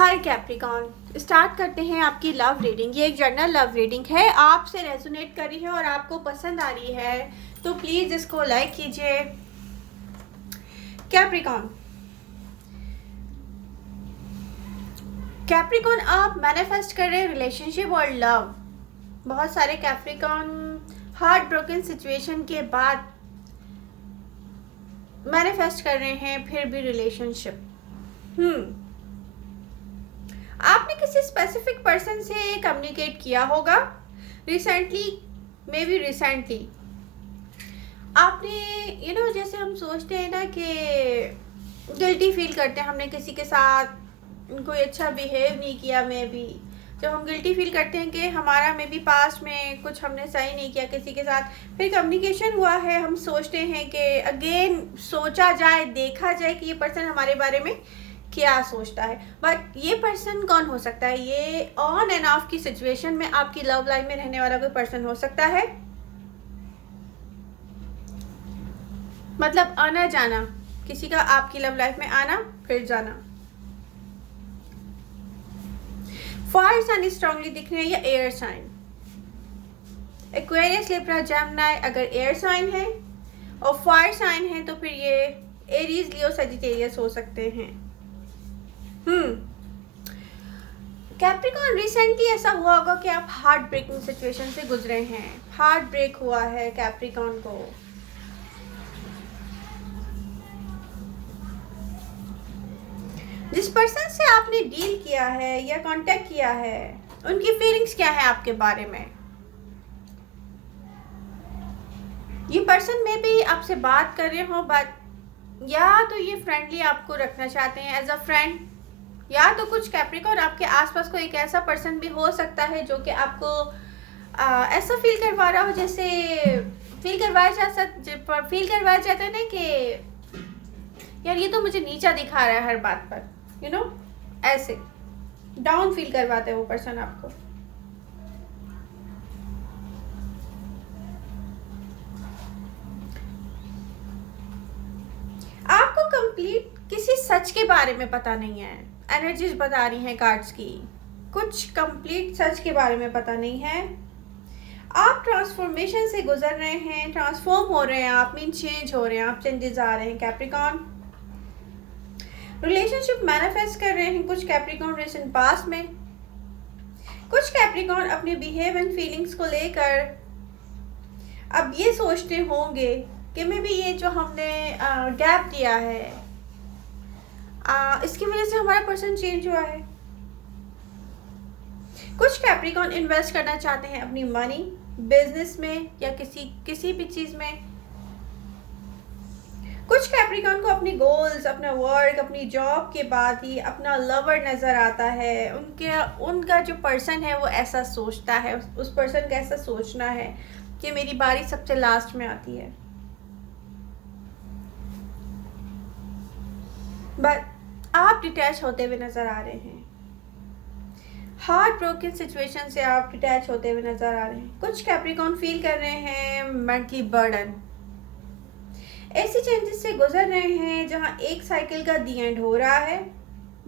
हाय Capricorn, start करते हैं आपकी लव रीडिंग। ये एक जनरल लव रीडिंग है, आपसे रेजोनेट कर रही है और आपको पसंद आ रही है तो प्लीज़ इसको लाइक कीजिए। कैप्रिकॉन, कैप्रिकॉन आप मैनिफेस्ट कर रहे हैं रिलेशनशिप और लव। बहुत सारे कैप्रिकॉन हार्ट ब्रोकन सिचुएशन के बाद मैनिफेस्ट कर रहे हैं फिर भी रिलेशनशिप। आपने किसी स्पेसिफिक पर्सन से कम्युनिकेट किया होगा रिसेंटली, मे बी रिसेंटली। आपने जैसे हम सोचते हैं ना कि गिल्टी फील करते हैं, हमने किसी के साथ कोई अच्छा बिहेव नहीं किया। मे बी जब हम गिल्टी फील करते हैं कि हमारा मे बी पास्ट में कुछ हमने सही नहीं किया किसी के साथ, फिर कम्युनिकेशन हुआ है, हम सोचते हैं कि अगेन सोचा जाए, देखा जाए कि ये पर्सन हमारे बारे में क्या सोचता है। बट ये पर्सन कौन हो सकता है? ये ऑन एंड ऑफ की सिचुएशन में आपकी लव लाइफ में रहने वाला कोई पर्सन हो सकता है। मतलब आना जाना, किसी का आपकी लव लाइफ में आना फिर जाना। फायर साइन स्ट्रांगली दिख रहे हैं या air sign? Aquarius, Libra, Gemini अगर एयर साइन है और फायर साइन है तो फिर ये एरीज, लियो, सजिटेरियस हो सकते हैं। कैप्रिकॉन, रिसेंटली ऐसा हुआ होगा कि आप हार्ट ब्रेकिंग सिचुएशन से गुजरे हैं। हार्ट ब्रेक हुआ है कैप्रिकॉन को। जिस पर्सन से आपने डील किया है या कांटेक्ट किया है, उनकी फीलिंग्स क्या है आपके बारे में? ये पर्सन में भी आपसे बात कर रहे हो, बट या तो ये फ्रेंडली आपको रखना चाहते हैं एज अ फ्रेंड, या तो कुछ कैप्रिकॉन आपके आसपास को एक ऐसा पर्सन भी हो सकता है जो कि आपको ऐसा फील करवा रहा हो, जैसे फील करवाया जाता है ना कि यार ये तो मुझे नीचा दिखा रहा है हर बात पर, ऐसे डाउन फील करवाते हैं वो पर्सन आपको। आपको कंप्लीट किसी सच के बारे में पता नहीं है। एनर्जीज बता रही हैं कार्ड्स की, कुछ कंप्लीट सच के बारे में पता नहीं है। आप ट्रांसफॉर्मेशन से गुजर रहे हैं, ट्रांसफॉर्म हो रहे हैं, आप मीन चेंज हो रहे हैं, आप चेंजेस आ रहे हैं कैप्रिकॉन। रिलेशनशिप मैनिफेस्ट कर रहे हैं कुछ कैप्रिकॉन रिसेंट पास्ट में। कुछ कैप्रिकॉन अपने बिहेव एंड फीलिंग्स को लेकर अब ये सोचते होंगे कि मे बी ये जो हमने गैप दिया है इसकी वजह से हमारा पर्सन चेंज हुआ है। कुछ कैप्रिकॉन इन्वेस्ट करना चाहते हैं अपनी मनी बिजनेस में या किसी भी चीज में। कुछ कैप्रिकॉन को अपने गोल्स, अपना वर्क, अपनी जॉब के बाद ही अपना लवर नजर आता है। उनका जो पर्सन है वो ऐसा सोचता है, उस पर्सन का ऐसा सोचना है कि मेरी बारी सबसे लास्ट में आती है। बट आप डिटैच होते हुए नजर आ रहे हैं। हार्ट ब्रोकन सिचुएशन से आप डिटैच होते हुए नजर आ रहे हैं। कुछ कैप्रिकॉन फील कर रहे हैं मेंटली बर्डन, ऐसे चेंजेस से गुजर रहे हैं जहां एक साइकिल का दी एंड हो रहा है,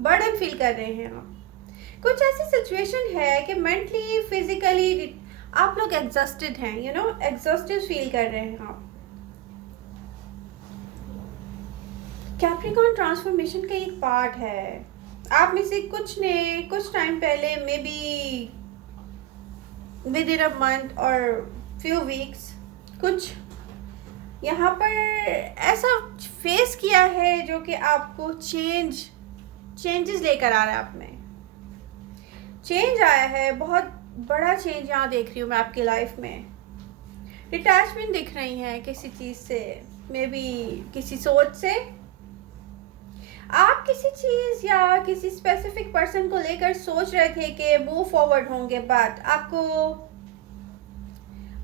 बर्डन फील कर रहे हैं आप। कुछ ऐसी सिचुएशन है कि मेंटली फिजिकली आप लोग एग्जॉस्टेड हैं, एग्जॉस्टेड फील कर रहे हैं आप। कैप्रिकॉन ट्रांसफॉर्मेशन का एक पार्ट है। आप में से कुछ ने कुछ टाइम पहले may be with in a month और फ्यू वीक्स कुछ यहाँ पर ऐसा फेस किया है जो कि आपको चेंजेस लेकर आ रहा है। आप में चेंज आया है, बहुत बड़ा चेंज यहाँ देख रही हूँ मैं आपकी लाइफ में। डिटैचमेंट दिख रही है किसी चीज़ से, मे बी किसी सोच से। आप किसी चीज़ या किसी स्पेसिफिक पर्सन को लेकर सोच रहे थे कि मूव फॉरवर्ड होंगे, बट आपको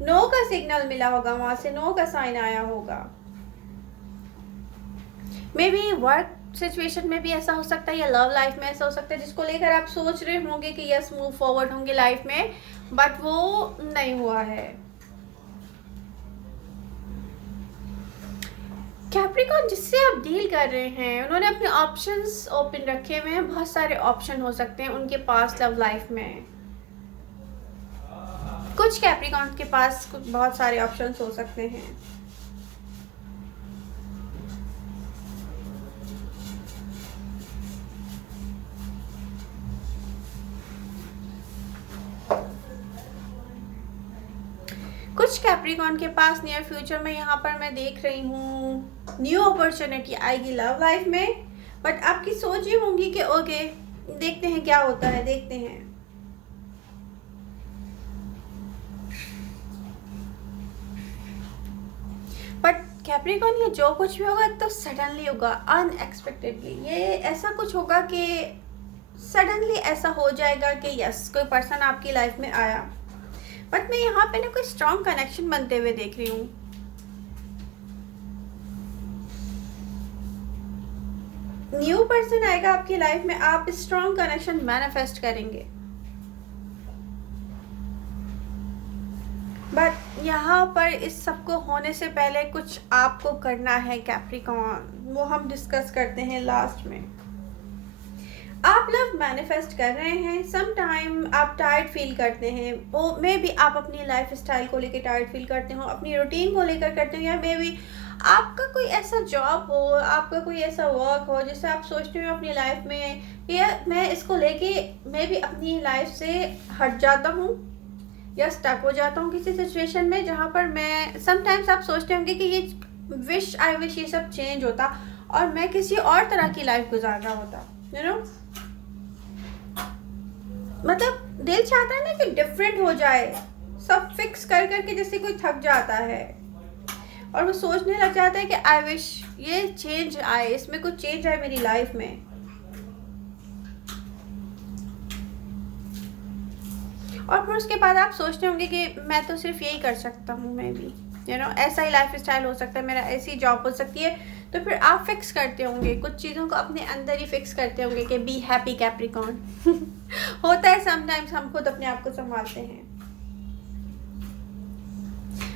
नो का सिग्नल मिला होगा, वहां से नो का साइन आया होगा। मे बी वर्क सिचुएशन में भी ऐसा हो सकता है या लव लाइफ में ऐसा हो सकता है जिसको लेकर आप सोच रहे होंगे कि यस मूव फॉरवर्ड होंगे लाइफ में, बट वो नहीं हुआ है। कैप्रिकॉर्न जिससे आप डील कर रहे हैं उन्होंने अपने ऑप्शंस ओपन रखे हुए हैं। बहुत सारे ऑप्शन हो सकते हैं उनके पास लव लाइफ में। कुछ कैप्रिकॉर्न के पास बहुत सारे ऑप्शंस हो सकते हैं। कुछ कैप्रिकॉर्न के पास नियर फ्यूचर में यहाँ पर मैं देख रही हूँ न्यू अपॉर्चुनिटी आएगी लव लाइफ में। बट आपकी सोच ये होंगी कि ओके देखते हैं क्या होता है, देखते हैं। बट कैप्रिकॉर्न ये जो कुछ भी होगा तो सडनली होगा, अनएक्सपेक्टेडली। ये ऐसा कुछ होगा कि सडनली ऐसा हो जाएगा कि यस कोई पर्सन आपकी लाइफ में आया। बट मैं यहाँ पे ना कोई स्ट्रॉन्ग कनेक्शन बनते हुए देख रही हूँ। न्यू पर्सन आएगा आपकी लाइफ में, आप स्ट्रॉन्ग कनेक्शन मैनिफेस्ट करेंगे। बट यहाँ पर इस सब को होने से पहले कुछ आपको करना है कैप्रिकॉर्न, वो हम डिस्कस करते हैं लास्ट में। आप लव मैनिफेस्ट कर रहे हैं, सम टाइम आप टायर्ड फील करते हैं, वो मे बी आप अपनी लाइफ स्टाइल को लेकर टायर्ड फील करते हो, अपनी रूटीन को लेकर करते हो, या मे बी आपका कोई ऐसा जॉब हो, आपका कोई ऐसा वर्क हो जिससे आप सोचते हो अपनी लाइफ में या मैं इसको लेके मे बी अपनी लाइफ से हट जाता हूँ या स्टक हो जाता हूँ किसी सिचुएशन में जहाँ पर मैं समटाइम्स आप सोचते होंगे कि ये आई विश ये सब चेंज होता और मैं किसी और तरह की लाइफ गुजार रहा होता, यू नो। मतलब दिल चाहता है ना कि डिफरेंट हो जाए, सब फिक्स कर करके जैसे कोई थक जाता है और वो सोचने लग जाता है कि आई विश ये चेंज आए, इसमें कुछ चेंज आए मेरी लाइफ में। और फिर उसके बाद आप सोचते होंगे कि मैं तो सिर्फ यही कर सकता हूँ, मैं भी यू नो ऐसा ही लाइफ स्टाइल हो सकता है मेरा, ऐसी जॉब हो सकती है। तो फिर आप फिक्स करते होंगे कुछ चीज़ों को अपने अंदर ही फिक्स करते होंगे कि बी हैप्पी कैप्रिकॉर्न। होता है समटाइम्स, हम खुद अपने आप को संभालते हैं।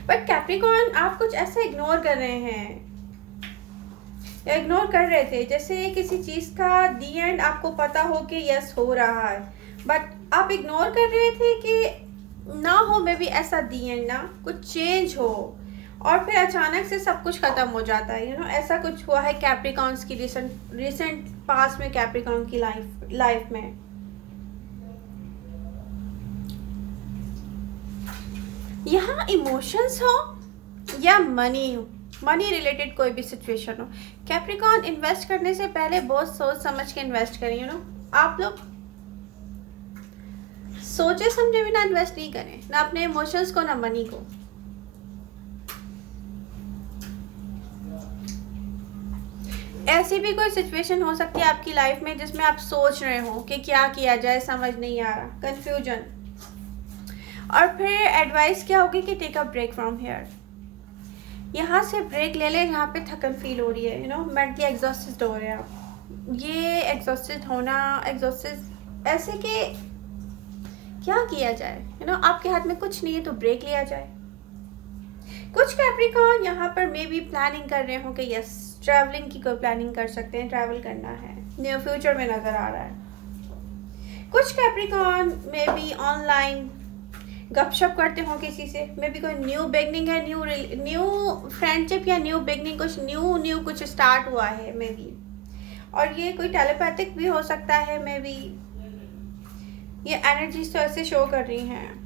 बट कैप्रिकॉर्न आप कुछ ऐसा इग्नोर कर रहे हैं या इग्नोर कर रहे थे, जैसे किसी चीज़ का दी एंड आपको पता हो कि यस हो रहा है, बट आप इग्नोर कर रहे थे कि ना हो मे बी ऐसा दी एंड, ना कुछ चेंज हो और फिर अचानक से सब कुछ ख़त्म हो जाता है, यू नो। ऐसा कुछ हुआ है कैप्रिकॉर्न्स की रिसेंट पास्ट में, कैप्रिकॉर्न की लाइफ में। यहाँ इमोशंस हो या मनी हो, मनी रिलेटेड कोई भी सिचुएशन हो, कैप्रिकॉर्न इन्वेस्ट करने से पहले बहुत सोच समझ के इन्वेस्ट करें, यू नो। आप लोग सोचे समझे बिना इन्वेस्ट नहीं करें, ना अपने इमोशंस को ना मनी को। ऐसी भी कोई सिचुएशन हो सकती है आपकी लाइफ में जिसमें आप सोच रहे हो कि क्या किया जाए, समझ नहीं आ रहा, कंफ्यूजन। और फिर एडवाइस क्या होगी कि take a break from here, यहाँ से ब्रेक ले ले जहाँ पे थकन फील हो रही है, यू नो। मेंटली एग्जॉस्टेड हो रहे हैं आप। ये एग्जॉस्टेड होना, एग्जॉस्टेड ऐसे कि क्या किया जाए, यू नो। आपके हाथ में कुछ नहीं है तो ब्रेक लिया जाए। कुछ कैप्रिकॉर्न यहाँ पर मे बी प्लानिंग कर रहे हो कि यस ट्रैवलिंग की कोई प्लानिंग कर सकते हैं, ट्रैवल करना है, नियर फ्यूचर में नज़र आ रहा है। कुछ कैप्रिकॉर्न मे बी ऑनलाइन गपशप करते हो किसी से, मे बी कोई न्यू बिगनिंग है, न्यू फ्रेंडशिप या न्यू बिगनिंग, कुछ न्यू कुछ स्टार्ट हुआ है मे बी। और ये कोई टेलीपैथिक भी हो सकता है मे बी। ये एनर्जीज तो ऐसे शो कर रही हैं।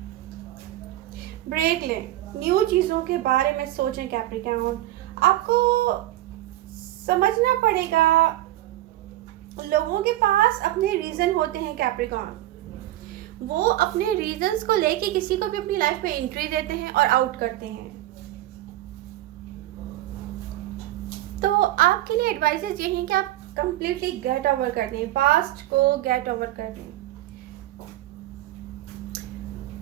ब्रेक लें, न्यू चीज़ों के बारे में सोचें कैप्रिकॉर्न। आपको समझना पड़ेगा लोगों के पास अपने रीज़न होते हैं कैप्रिकॉर्न, वो अपने रीजंस को लेके किसी को भी अपनी लाइफ में एंट्री देते हैं और आउट करते हैं। तो आपके लिए एडवाइसेस यही हैं कि आप कंप्लीटली गेट ओवर कर दें, पास्ट को गेट ओवर कर दें।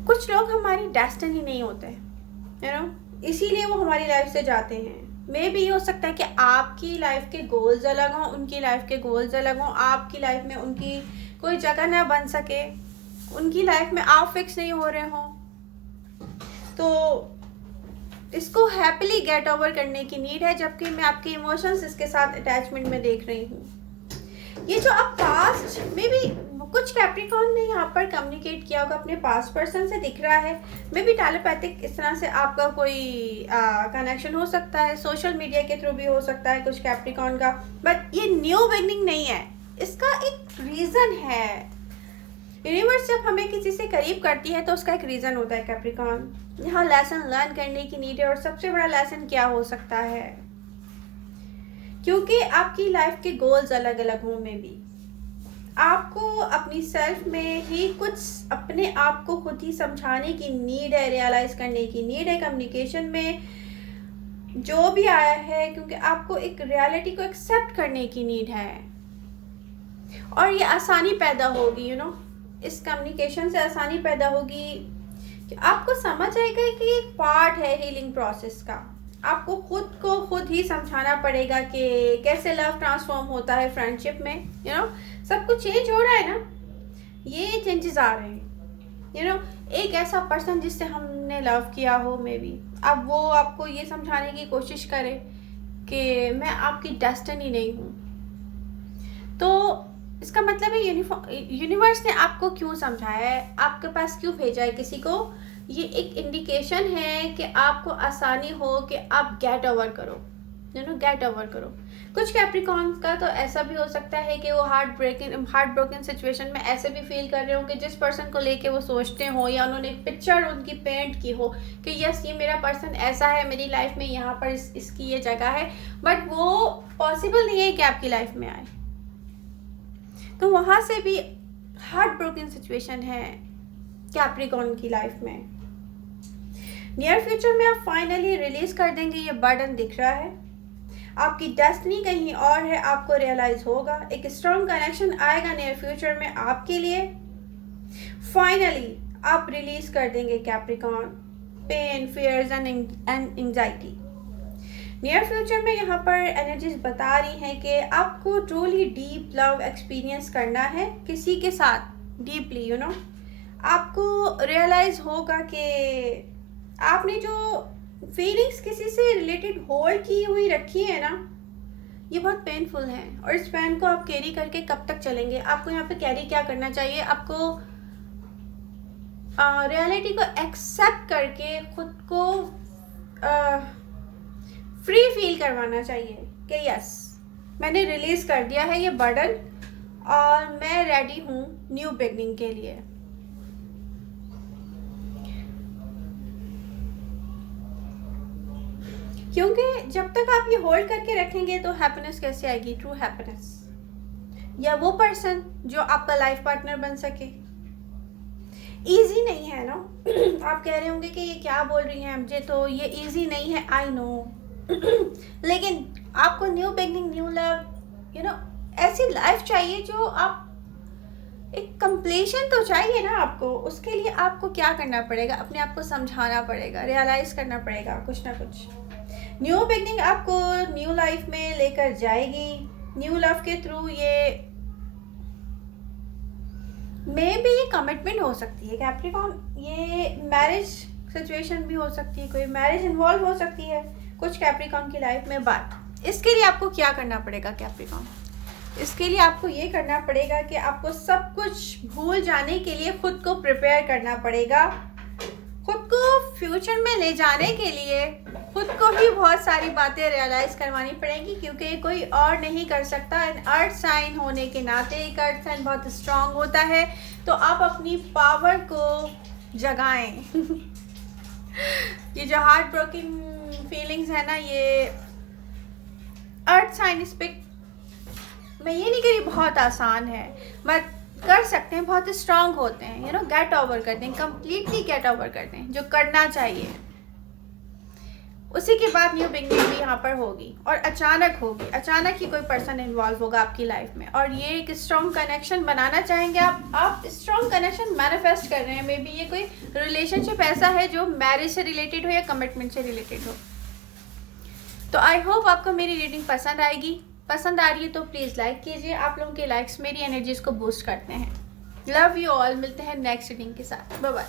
कुछ लोग हमारी डेस्टिनी नहीं होते, यू नो, इसीलिए वो हमारी लाइफ से जाते हैं। मे भी हो सकता है कि आपकी लाइफ के गोल्स अलग हों, उनकी लाइफ के गोल्स अलग हों, आपकी लाइफ में उनकी कोई जगह ना बन सके, उनकी लाइफ में आप फिक्स नहीं हो रहे हो। तो इसको हैप्पीली गेट ओवर करने की नीड है, जबकि मैं आपके इमोशंस इसके साथ अटैचमेंट में देख रही हूँ। ये जो आप पास्ट में भी कुछ कैप्रिकॉर्न ने यहाँ पर कम्युनिकेट किया होगा अपने पास्ट पर्सन से, दिख रहा है। मे बी टेलीपैथिक इस तरह से आपका कोई कनेक्शन हो सकता है, सोशल मीडिया के थ्रू भी हो सकता है कुछ कैप्रिकॉर्न का, बट ये न्यू बिगनिंग नहीं है। इसका एक रीज़न है। यूनिवर्स जब हमें किसी से करीब करती है तो उसका एक रीज़न होता है कैप्रिकॉर्न। यहाँ लेसन लर्न करने की नीड है, और सबसे बड़ा लेसन क्या हो सकता है, क्योंकि आपकी लाइफ के गोल्स अलग अलग हों, में भी आपको अपनी सेल्फ में ही कुछ अपने आप को खुद ही समझाने की नीड है, रियलाइज करने की नीड है। कम्युनिकेशन में जो भी आया है, क्योंकि आपको एक रियलिटी को एक्सेप्ट करने की नीड है, और ये आसानी पैदा होगी, इस कम्युनिकेशन से आसानी पैदा होगी कि आपको समझ आएगा कि एक पार्ट है हीलिंग प्रोसेस का। आपको खुद को खुद ही समझाना पड़ेगा कि कैसे लव ट्रांसफॉर्म होता है फ्रेंडशिप में। सब कुछ चेंज हो रहा है ना, ये चेंजेस आ रहे हैं। एक ऐसा पर्सन जिससे हमने लव किया हो, मे बी अब वो आपको ये समझाने की कोशिश करे कि मैं आपकी डेस्टिनी नहीं हूँ, तो इसका मतलब है यूनिवर्स ने आपको क्यों समझाया है, आपके पास क्यों भेजा है किसी को। ये एक इंडिकेशन है कि आपको आसानी हो कि आप गेट ओवर करो, गेट ओवर करो। कुछ कैप्रिकॉर्न का तो ऐसा भी हो सकता है कि वो हार्ट ब्रोकन सिचुएशन में ऐसे भी फील कर रहे हो कि जिस पर्सन को लेके वो सोचते हो, या उन्होंने एक पिक्चर उनकी पेंट की हो कि यस ये मेरा पर्सन ऐसा है मेरी लाइफ में, यहाँ पर इसकी ये जगह है, बट वो पॉसिबल नहीं है कि आपकी लाइफ में आए। तो वहाँ से भी हार्ट ब्रोकन सिचुएशन है कैप्रिकॉर्न की लाइफ में। नियर फ्यूचर में आप फाइनली रिलीज कर देंगे, ये बर्डन दिख रहा है। आपकी डेस्टिनी कहीं और है, आपको रियलाइज होगा। एक स्ट्रॉन्ग कनेक्शन आएगा नियर फ्यूचर में आपके लिए। फाइनली आप रिलीज कर देंगे Capricorn pain, fears and anxiety. Near future में यहाँ पर एनर्जीज बता रही हैं कि आपको ट्रूली डीप लव एक्सपीरियंस करना है किसी के साथ डीपली। आपको रियलाइज होगा कि आपने जो फीलिंग्स किसी से रिलेटेड होल्ड की हुई रखी है ना, ये बहुत पेनफुल है, और इस पेन को आप कैरी करके कब तक चलेंगे। आपको यहाँ पे कैरी क्या करना चाहिए, आपको रियलिटी को एक्सेप्ट करके खुद को फ्री फील करवाना चाहिए कि यस मैंने रिलीज कर दिया है ये बर्डन, और मैं रेडी हूँ न्यू बिगनिंग के लिए। क्योंकि जब तक आप ये होल्ड करके रखेंगे तो हैप्पीनेस कैसे आएगी, ट्रू हैप्पीनेस, या वो पर्सन जो आपका लाइफ पार्टनर बन सके। इजी नहीं है ना। आप कह रहे होंगे कि ये क्या बोल रही हैं मुझे, तो ये इजी नहीं है, आई नो। लेकिन आपको न्यू बिगनिंग, न्यू लव, ऐसी लाइफ चाहिए जो आप एक कंप्लीशन तो चाहिए ना आपको। उसके लिए आपको क्या करना पड़ेगा, अपने आप को समझाना पड़ेगा, रियलाइज करना पड़ेगा कुछ ना कुछ। न्यू बिगनिंग आपको न्यू लाइफ में लेकर जाएगी न्यू लव के थ्रू। ये मे बी ये कमिटमेंट हो सकती है कैप्रिकॉर्न, ये मैरिज सिचुएशन भी हो सकती है, कोई मैरिज इन्वॉल्व हो सकती है कुछ कैप्रिकॉर्न की लाइफ में। बट इसके लिए आपको क्या करना पड़ेगा कैप्रिकॉर्न, इसके लिए आपको ये करना पड़ेगा कि आपको सब कुछ भूल जाने के लिए खुद को प्रिपेयर करना पड़ेगा। खुद को फ्यूचर में ले जाने के लिए खुद को ही बहुत सारी बातें रियलाइज करवानी पड़ेगी, क्योंकि कोई और नहीं कर सकता। अर्थ साइन होने के नाते एक अर्थ साइन बहुत स्ट्रांग होता है, तो आप अपनी पावर को जगाएं। ये जो हार्ट ब्रोकन फीलिंग्स है ना, ये अर्थ साइन, इस पे मैं ये नहीं कह रही बहुत आसान है, बट कर सकते हैं, बहुत स्ट्रांग होते हैं। गेट ओवर करते हैं, कंप्लीटली गेट ओवर करते हैं जो करना चाहिए। उसी के बाद न्यू बिगनिंग भी यहाँ पर होगी, और अचानक होगी, अचानक ही कोई पर्सन इन्वॉल्व होगा आपकी लाइफ में, और ये एक स्ट्रॉन्ग कनेक्शन बनाना चाहेंगे आप स्ट्रॉन्ग कनेक्शन मैनिफेस्ट कर रहे हैं। मे बी ये कोई रिलेशनशिप ऐसा है जो मैरिज से रिलेटेड हो या कमिटमेंट से रिलेटेड हो। तो आई होप आपको मेरी रीडिंग पसंद आएगी। पसंद आ रही है तो प्लीज़ लाइक कीजिए, आप लोगों के लाइक्स मेरी एनर्जीज को बूस्ट करते हैं। लव यू ऑल, मिलते हैं नेक्स्ट रीडिंग के साथ, बाय बाय।